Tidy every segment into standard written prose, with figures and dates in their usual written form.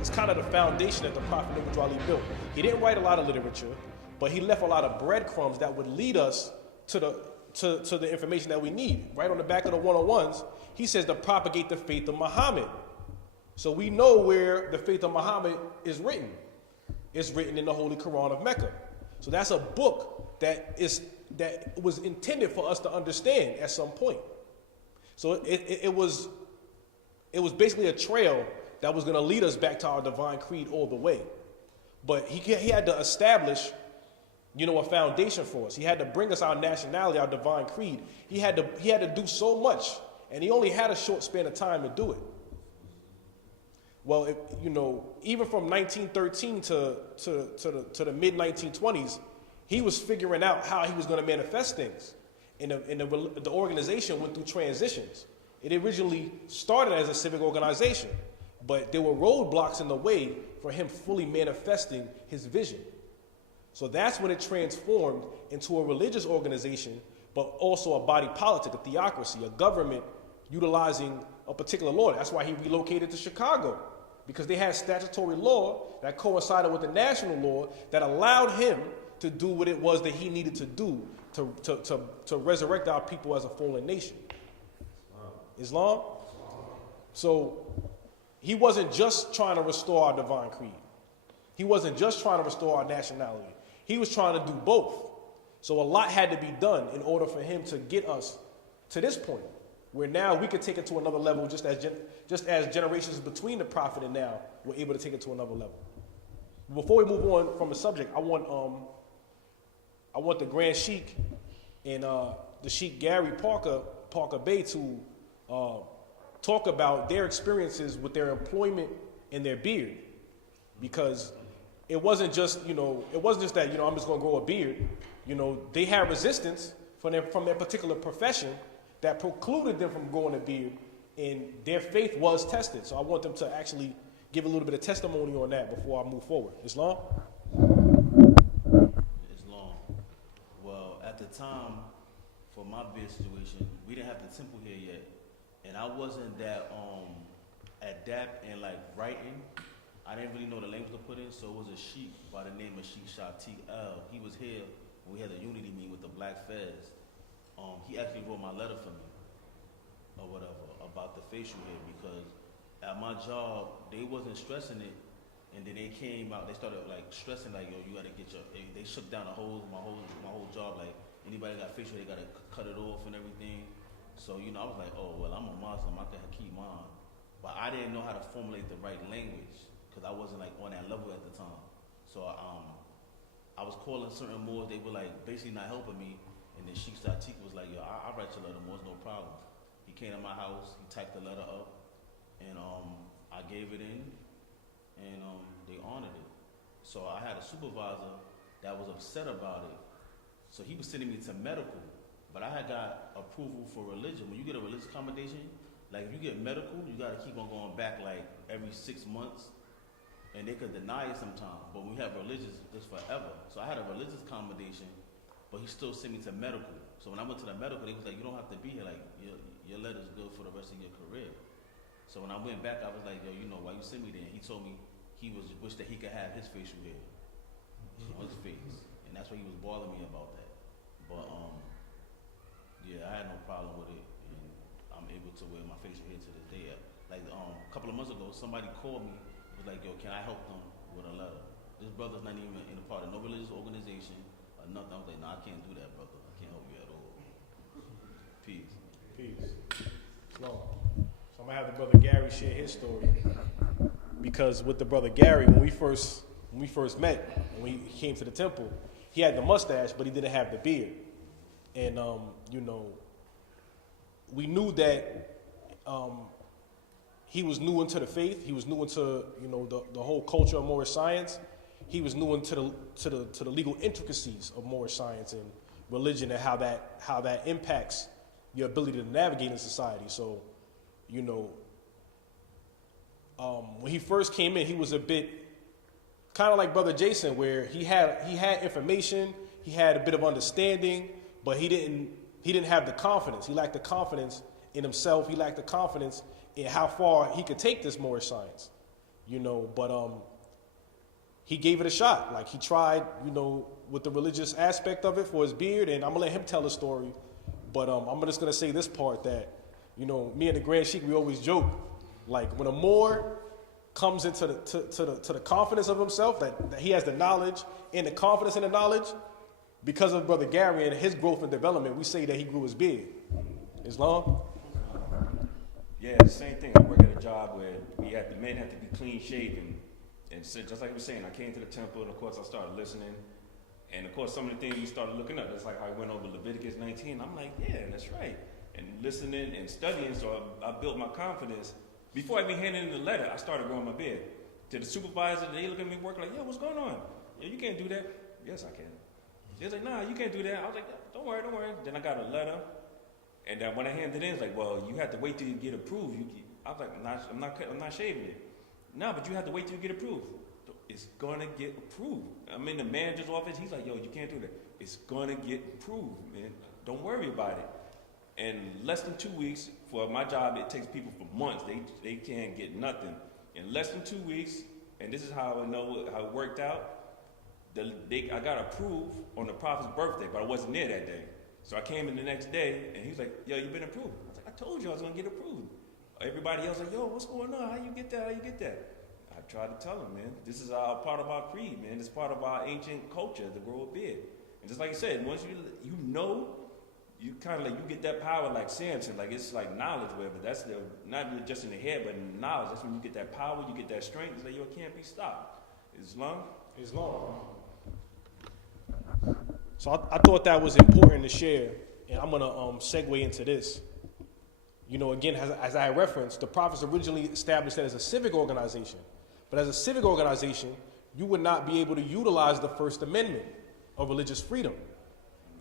it's kind of the foundation that the Prophet Nuh built. He didn't write a lot of literature, but he left a lot of breadcrumbs that would lead us to the information that we need. Right on the back of the 101s, he says to propagate the faith of Muhammad. So we know where the faith of Muhammad is written. It's written in the Holy Quran of Mecca. So that's a book that was intended for us to understand at some point. So it was basically a trail that was going to lead us back to our divine creed all the way. But he had to establish, a foundation for us. He had to bring us our nationality, our divine creed. He had to do so much, and he only had a short span of time to do it. Well, even from 1913 to the mid 1920s, he was figuring out how he was going to manifest things. And the organization went through transitions. It originally started as a civic organization, but there were roadblocks in the way for him fully manifesting his vision. So that's when it transformed into a religious organization, but also a body politic, a theocracy, a government utilizing a particular law. That's why he relocated to Chicago, because they had statutory law that coincided with the national law that allowed him to do what it was that he needed to do to resurrect our people as a fallen nation. Islam? So he wasn't just trying to restore our divine creed. He wasn't just trying to restore our nationality. He was trying to do both. So a lot had to be done in order for him to get us to this point, where now we could take it to another level, just as generations between the Prophet and now were able to take it to another level. Before we move on from the subject, I want the Grand Sheikh and the Sheikh Gary Parker Bey to talk about their experiences with their employment and their beard, because it wasn't just that I'm just going to grow a beard. They had resistance from their particular profession that precluded them from growing a beard, and their faith was tested. So I want them to actually give a little bit of testimony on that before I move forward. Islam? Islam. Well, at the time, for my beard situation, we didn't have the temple here yet, and I wasn't that adept in writing. I didn't really know the language to put in, so it was a sheikh by the name of Sheikh Shatiq L. He was here when we had the unity meeting with the Black Feds. He actually wrote my letter for me, or whatever, about the facial hair, because at my job, they wasn't stressing it, and then they came out, they started stressing, yo, you gotta get they shook down my whole job, anybody got facial hair, they gotta cut it off and everything. So, I was like, oh, well, I'm a Muslim, I can keep mine. But I didn't know how to formulate the right language, because I wasn't on that level at the time. So I was calling certain Moors, they were basically not helping me. And then Sheikh Satiq was like, yo, I'll write your letter, Moors, no problem. He came to my house, he typed the letter up, and I gave it in, and they honored it. So I had a supervisor that was upset about it. So he was sending me to medical, but I had got approval for religion. When you get a religious accommodation, if you get medical, you got to keep on going back every 6 months. And they could deny it sometimes, but when we have religious, it's forever. So I had a religious accommodation, but he still sent me to medical. So when I went to the medical, they was like, you don't have to be here. Your letter's good for the rest of your career. So when I went back, I was like, yo, why you sent me there? He told me he wished that he could have his facial hair on his face. And that's why he was bothering me about that. But, I had no problem with it. And I'm able to wear my facial hair to this day. A couple of months ago, somebody called me. Was like, yo, can I help them with a letter? This brother's not even in a part of no religious organization or nothing. I was like, no, I can't do that, brother. I can't help you at all. Peace. So I'm gonna have the brother Gary share his story, because with the brother Gary, when we first met, when he came to the temple, he had the mustache, but he didn't have the beard, and we knew that. He was new into the faith. He was new into the whole culture of Moorish science. He was new into the legal intricacies of Moorish science and religion, and how that impacts your ability to navigate in society. So, when he first came in, he was a bit kind of like Brother Jason, where he had information, he had a bit of understanding, but he didn't have the confidence. He lacked the confidence in himself. He lacked the confidence in how far he could take this Moorish science. but he gave it a shot. Like he tried, with the religious aspect of it for his beard, and I'm gonna let him tell the story. But I'm just gonna say this part that, me and the Grand Sheik, we always joke, like when a Moor comes into the confidence of himself, that he has the knowledge and the confidence in the knowledge, because of Brother Gary and his growth and development, we say that he grew his beard. Islam? Yeah, the same thing. I work at a job where the men had to be clean shaven. And so, just like I was saying, I came to the temple, and of course I started listening. And of course, some of the things we started looking up, that's like how I went over Leviticus 19. I'm like, yeah, that's right. And listening and studying, so I built my confidence. Before I even handed in the letter, I started growing my beard. To the supervisor, they look at me work like, yo, what's going on? Yeah, you can't do that. Yes, I can. They was like, nah, you can't do that. I was like, don't worry. Then I got a letter. And then when I handed it in, it's like, well, you have to wait till you get approved. I was like, I'm not shaving it. No, but you have to wait till you get approved. It's gonna get approved. I'm in the manager's office. He's like, yo, you can't do that. It's gonna get approved, man. Don't worry about it. And less than 2 weeks for my job, it takes people for months. They can't get nothing. In less than 2 weeks, and this is how I know how it worked out. I got approved on the prophet's birthday, but I wasn't there that day. So I came in the next day, and he was like, yo, you've been approved. I was like, I told you I was going to get approved. Everybody else was like, yo, what's going on? How you get that? I tried to tell him, man, this is part of our creed, man. It's part of our ancient culture to grow a beard. And just like I said, once you kind of like, you get that power like Samson, like it's like knowledge, whatever. That's not just in the head, but in knowledge. That's when you get that power, you get that strength. It's like, yo, it can't be stopped. Islam. So I thought that was important to share, and I'm going to segue into this. Again, as I referenced, the prophets originally established that as a civic organization. But as a civic organization, you would not be able to utilize the First Amendment of religious freedom.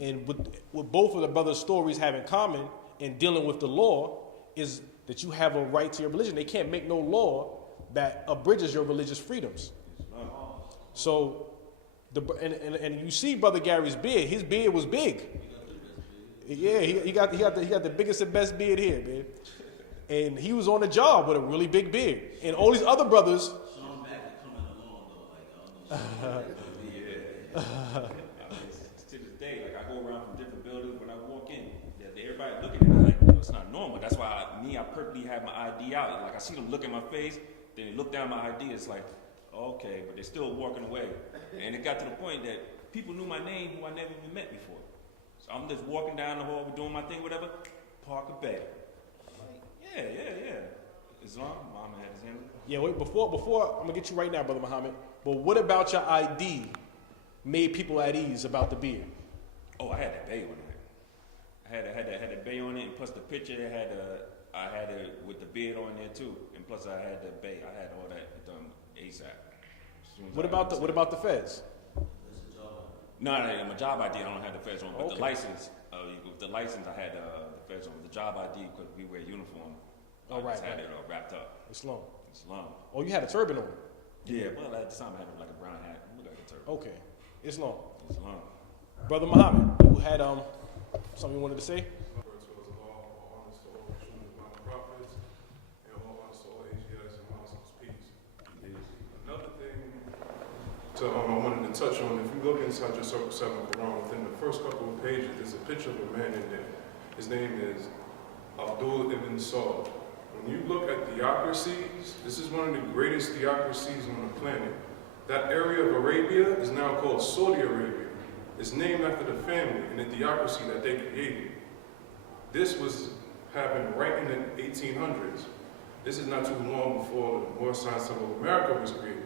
And what both of the brothers' stories have in common in dealing with the law is that you have a right to your religion. They can't make no law that abridges your religious freedoms. So, and you see Brother Gary's beard. His beard was big. Yeah, he got the biggest and best beard here, man. And he was on the job with a really big beard. And all these other brothers. Sean Mack is coming along though, To this day, like I go around from different buildings. When I walk in, everybody looking at me like, yo, it's not normal. That's why I purposely have my ID out. Like I see them look at my face, then they look down my ID. It's like, okay, but they're still walking away. And it got to the point that people knew my name who I never even met before. So I'm just walking down the hall, doing my thing, whatever. Parker Bay. Like, yeah. Islam, Muhammad had his hand. Yeah, wait, before I'm gonna get you right now, Brother Muhammad. But what about your ID made people at ease about the beard? Oh, I had that bay on it. I had the bay on it, and plus the picture I had it with the beard on there too, and plus I had the bay. I had all that done ASAP. What about the feds? No, my job ID, I don't have the feds on, but Okay. the license, I had the feds on. The job ID, because we wear uniform, I just had it wrapped up. Islam. Oh, you had a turban on. Yeah, well, at the time I had like a brown hat, look like a turban. Okay. Islam. Islam. Brother Muhammad, you had something you wanted to say? So I wanted to touch on, if you look inside your Circle 7 Quran, within the first couple of pages, there's a picture of a man in there. His name is Abdul ibn Saud. When you look at theocracies, this is one of the greatest theocracies on the planet. That area of Arabia is now called Saudi Arabia. It's named after the family and the theocracy that they created. This was happened right in the 1800s. This is not too long before the Moorish Science of America was created.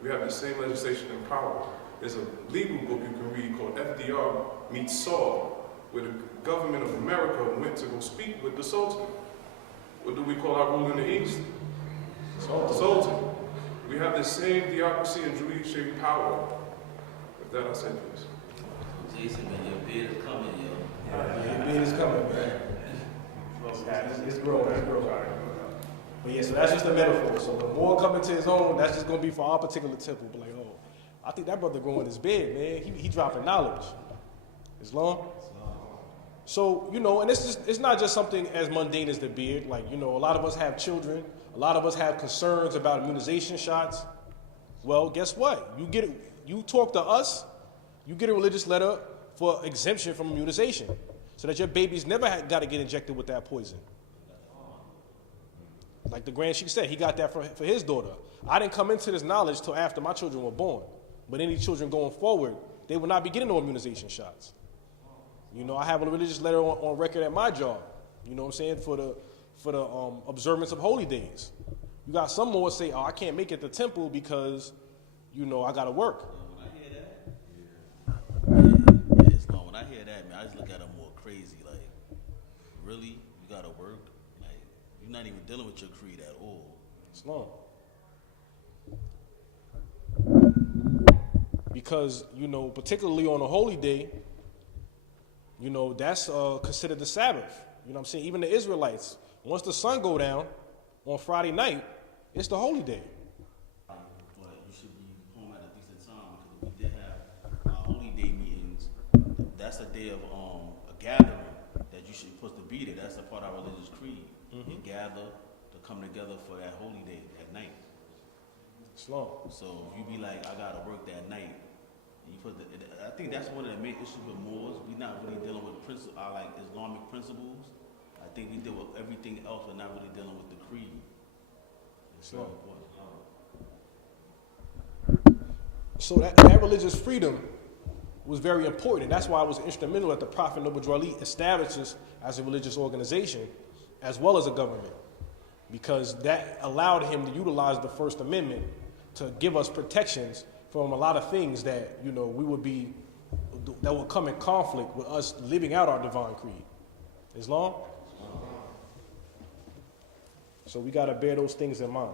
We have the same legislation and power. There's a legal book you can read called FDR Meets Saul, where the government of America went to go speak with the Sultan. What do we call our rule in the East? Sultan. We have the same theocracy and judiciary power. With that, I say please. Jason, man, your beard is coming, yo. Your beard is coming, man. It's growing. But yeah, so that's just a metaphor. So when more come into his own, that's just gonna be for our particular temple. But like, oh, I think that brother growing his beard, man. He dropping knowledge. Islam. So, and it's not just something as mundane as the beard. Like, a lot of us have children. A A lot of us have concerns about immunization shots. Well, guess what? You talk to us, you get a religious letter for exemption from immunization so that your baby's never got to get injected with that poison. Like the Grand Sheikh said, he got that for his daughter. I didn't come into this knowledge till after my children were born. But any children going forward, they will not be getting no immunization shots. You know, I have a religious letter on record at my job, you know what I'm saying, for the observance of holy days. You got some more say, oh, I can't make it to temple because, you know, I got to work. When I hear that, yeah, it's long. When I hear that, man, I just look at them more crazy. Like, really? You got to work? Like, you're not even dealing with your creed at all. It's long. Because, you know, particularly on a holy day, you know, that's considered the Sabbath. You know what I'm saying? Even the Israelites, once the sun go down on Friday night, it's the holy day. But you should be home at a decent time because we did have our holy day meetings. That's a day of a gathering that you should supposed to be there. That's a part of our religious creed. Mm-hmm. You gather to come together for that holy day at night. It's long. So if you be like, I gotta work that night, and you put I think that's one of the main issues with Moors. We're not really dealing with like Islamic principles. I think we deal with everything else, but not really dealing with the creed. It's very important. So that religious freedom was very important, and that's why it was instrumental that the Prophet Noble Drew Ali established us as a religious organization as well as a government, because that allowed him to utilize the First Amendment to give us protections from a lot of things that, you know, that would come in conflict with us living out our divine creed. Islam? So we got to bear those things in mind.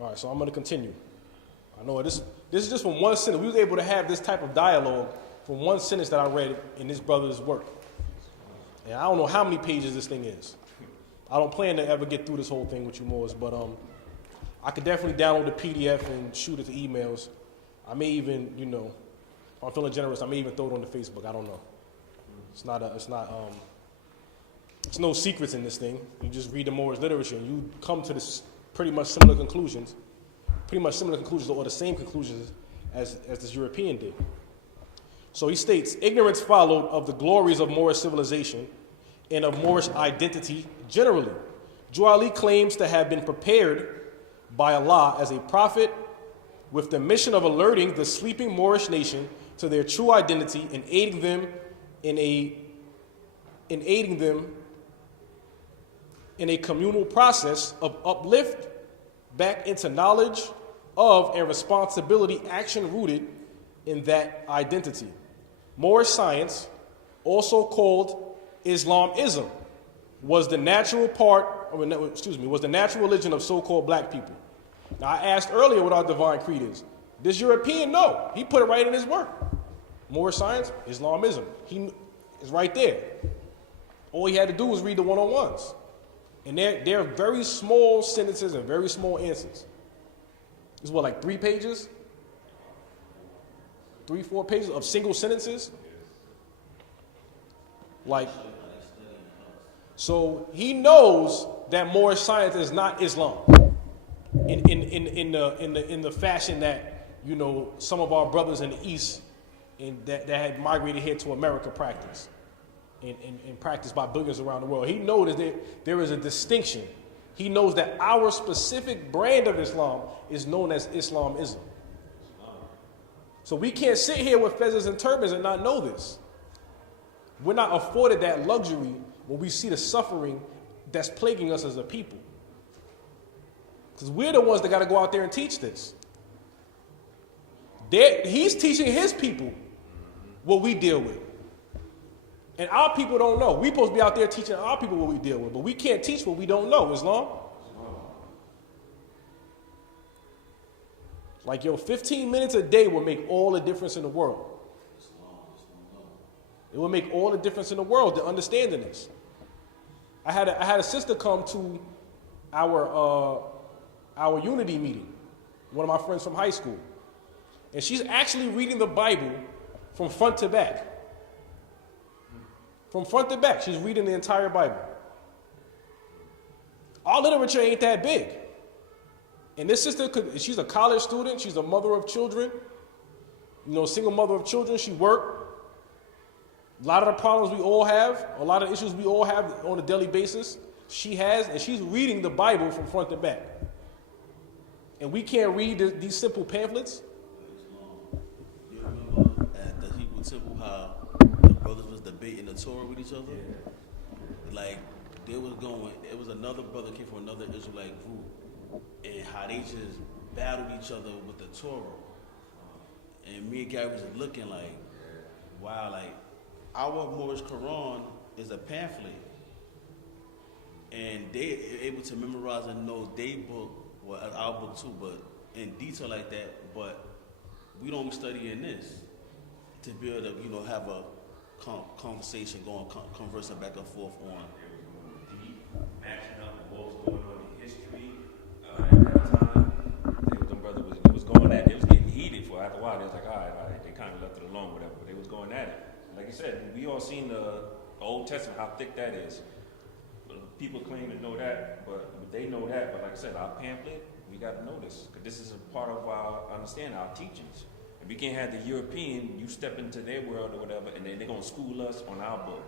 All right, so I'm going to continue. I know this is just from one sentence. We was able to have this type of dialogue from one sentence that I read in this brother's work. And I don't know how many pages this thing is. I don't plan to ever get through this whole thing with you, Moors, but I could definitely download the PDF and shoot it to emails. I may even, you know, if I'm feeling generous, I may even throw it on the Facebook. I don't know. It's no secrets in this thing. You just read the Moorish literature and you come to this pretty much similar conclusions or the same conclusions as this European did. So he states, ignorance followed of the glories of Moorish civilization and of Moorish identity generally. Drew Ali claims to have been prepared by Allah as a prophet with the mission of alerting the sleeping Moorish nation to their true identity and aiding them in a communal process of uplift back into knowledge of and responsibility action rooted in that identity. Moorish science, also called Islamism, was the natural religion of so-called black people. Now, I asked earlier what our divine creed is. This European, no. He put it right in his work. Moorish science, Islamism. He is right there. All he had to do was read the 101s. And they're very small sentences and very small answers. It's what, like 3 pages? 3-4 pages of single sentences? Like, so he knows that Moorish science is not Islam in the fashion that, you know, some of our brothers in the East that had migrated here to America practice and practiced by billions around the world. He knows that there is a distinction. He knows that our specific brand of Islam is known as Islamism. So we can't sit here with feathers and turbans and not know this. We're not afforded that luxury when we see the suffering that's plaguing us as a people. Because we're the ones that got to go out there and teach this. He's teaching his people what we deal with. And our people don't know. We're supposed to be out there teaching our people what we deal with, but we can't teach what we don't know. Islam? Like, 15 minutes a day will make all the difference in the world. It will make all the difference in the world, the understanding this. I had a sister come to our unity meeting, one of my friends from high school. And she's actually reading the Bible from front to back. From front to back, she's reading the entire Bible. Our literature ain't that big. And this sister, she's a college student. She's a mother of children. Single mother of children. She worked. A lot of the problems we all have, a lot of issues we all have on a daily basis, she has, and she's reading the Bible from front to back. And we can't read these simple pamphlets. You remember at the Hebrew temple how the brothers was debating the Torah with each other? Yeah. Like, it was another brother came from another Israelite group, and how they just battled each other with the Torah. And me and Gary was looking like, wow, like, our Moorish Quran is a pamphlet. And they able to memorize and know their book, well, our book too, but in detail like that. But we don't study in this to be able to, have a conversation going, conversing back and forth on. Matching up with what was going on in history at that time. It was going at it. It was getting heated for after a while. They was like, all right. They kind of left it alone, whatever. But they was going at it. Like I said, we all seen the Old Testament, how thick that is. People claim to know that, but they know that. But like I said, our pamphlet, we got to know this. Because this is a part of our understanding, our teachings. If we can't have the European, you step into their world or whatever, and then they're going to school us on our book.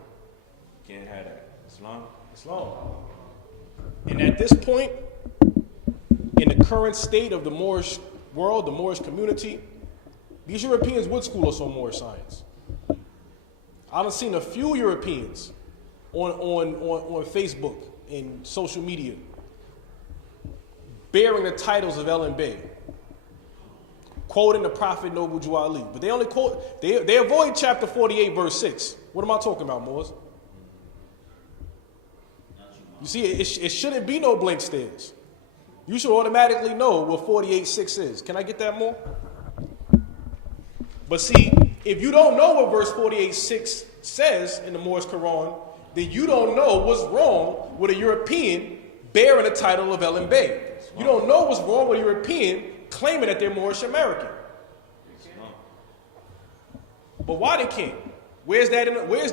Can't have that. Islam? And at this point, in the current state of the Moorish world, the Moorish community, these Europeans would school us on Moorish science. I've seen a few Europeans on Facebook and social media bearing the titles of El Bey, quoting the Prophet Noble Jew Ali. But they only quote, they avoid chapter 48, verse 6. What am I talking about, Moors? You see, it shouldn't be no blank stares. You should automatically know what 48:6 is. Can I get that more? But see, if you don't know what verse 48:6 says in the Moorish Quran, then you don't know what's wrong with a European bearing the title of El Bey. You don't know what's wrong with a European claiming that they're Moorish American. But why they can't? Where's that in the Moorish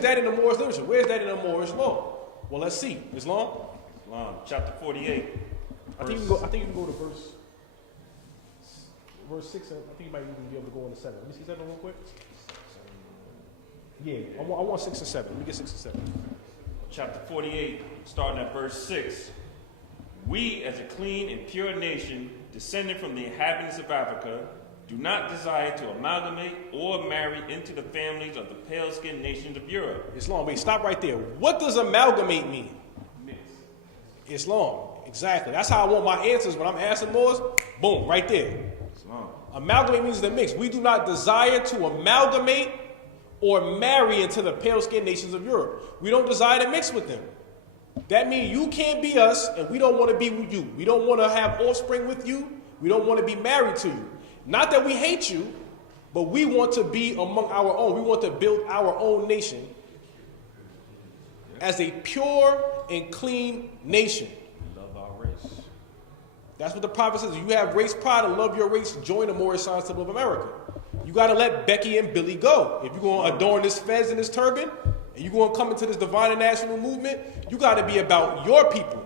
literature? Where's that in the Moorish law? Well, let's see. Islam, chapter 48. I think you can go to verse 6. I think you might even be able to go into 7. Let me see 7 real quick. Yeah, I want 6 and 7. Let me get 6 and 7. Chapter 48, starting at verse 6. We, as a clean and pure nation, descended from the inhabitants of Africa, do not desire to amalgamate or marry into the families of the pale-skinned nations of Europe. Islam, wait, stop right there. What does amalgamate mean? Mix. Islam, exactly. That's how I want my answers when I'm asking Moors. Boom, right there. Islam. Amalgamate means the mix. We do not desire to amalgamate or marry into the pale-skinned nations of Europe. We don't desire to mix with them. That means you can't be us, and we don't want to be with you. We don't want to have offspring with you. We don't want to be married to you. Not that we hate you, but we want to be among our own. We want to build our own nation as a pure and clean nation. Love our race. That's what the prophet says. If you have race pride and love your race, join the Moorish Science Temple of America. You got to let Becky and Billy go. If you're going to adorn this fez and this turban, and you're going to come into this divine and national movement, you got to be about your people.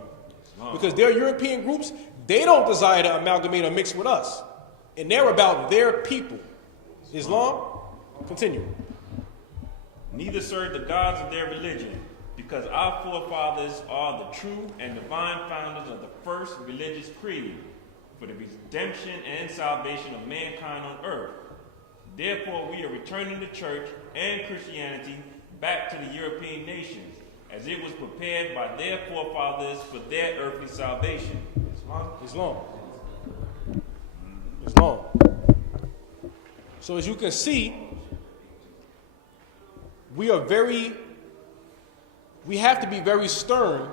Because they're European groups, they don't desire to amalgamate or mix with us. And they're about their people. Islam, continue. Neither serve the gods of their religion, because our forefathers are the true and divine founders of the first religious creed for the redemption and salvation of mankind on earth. Therefore, we are returning the church and Christianity back to the European nations, as it was prepared by their forefathers for their earthly salvation. Islam. So as you can see, we have to be very stern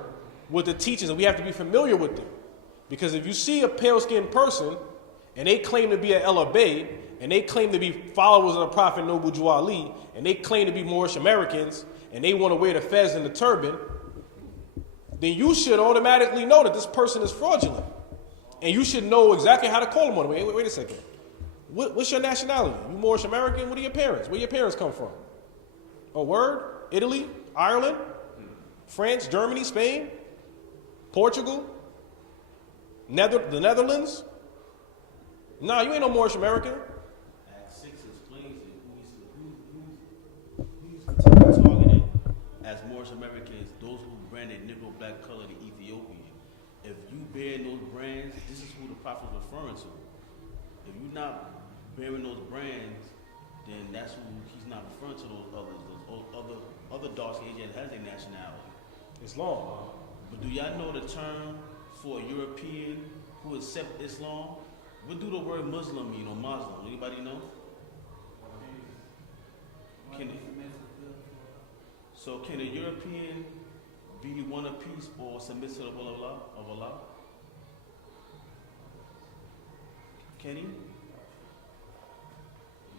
with the teachings, and we have to be familiar with them. Because if you see a pale-skinned person, and they claim to be an El Bey, and they claim to be followers of the Prophet Noble Jew Ali, and they claim to be Moorish Americans, and they want to wear the fez and the turban, then you should automatically know that this person is fraudulent. And you should know exactly how to call them on it. Wait a second. What's your nationality? You Moorish American? What are your parents? Where your parents come from? A word? Italy? Ireland, France, Germany, Spain, Portugal, the Netherlands. Nah, you ain't no Moorish American. Act 6 explains it. Who's targeted as Moorish Americans, those who branded Negro, black, colored, and Ethiopian. If you bear those brands, this is who the prophet is referring to. If you're not bearing those brands, then that's who he's not referring to those others. Those other dark Asian has a nationality. Islam. But do y'all know the term for a European who accept Islam? What do the word Muslim mean or Muslim? Anybody know? So can a European be one of peace or submit to the will of Allah? Can he?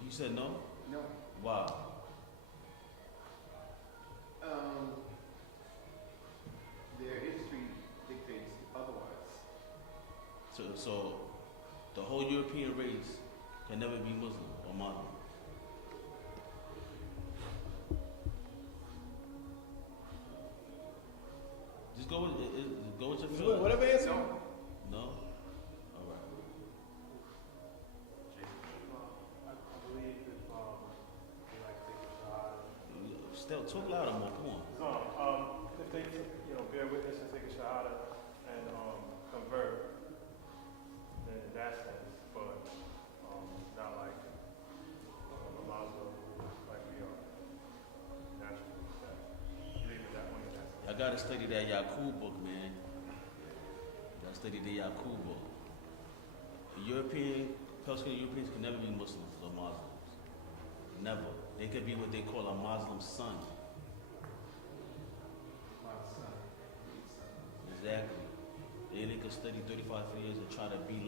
You said no? No. Why? Their history dictates otherwise. So the whole European race can never be Muslim or Muslim. Just go with your feeling. Whatever answer. No? All right. I believe if they like take a shahada. Still, talk louder more. Come on. No, if they bear witness and take a shahada and convert, then in that sense, but not like a Muslim like we are naturally. Believe in that one in that sense. I gotta study that Yaqub book, man. Gotta study the Yaqub book. Palestinian Europeans can never be Muslims or Muslims. Never. They could be what they call a Muslim son. Exactly. They could study 35 years and try to be like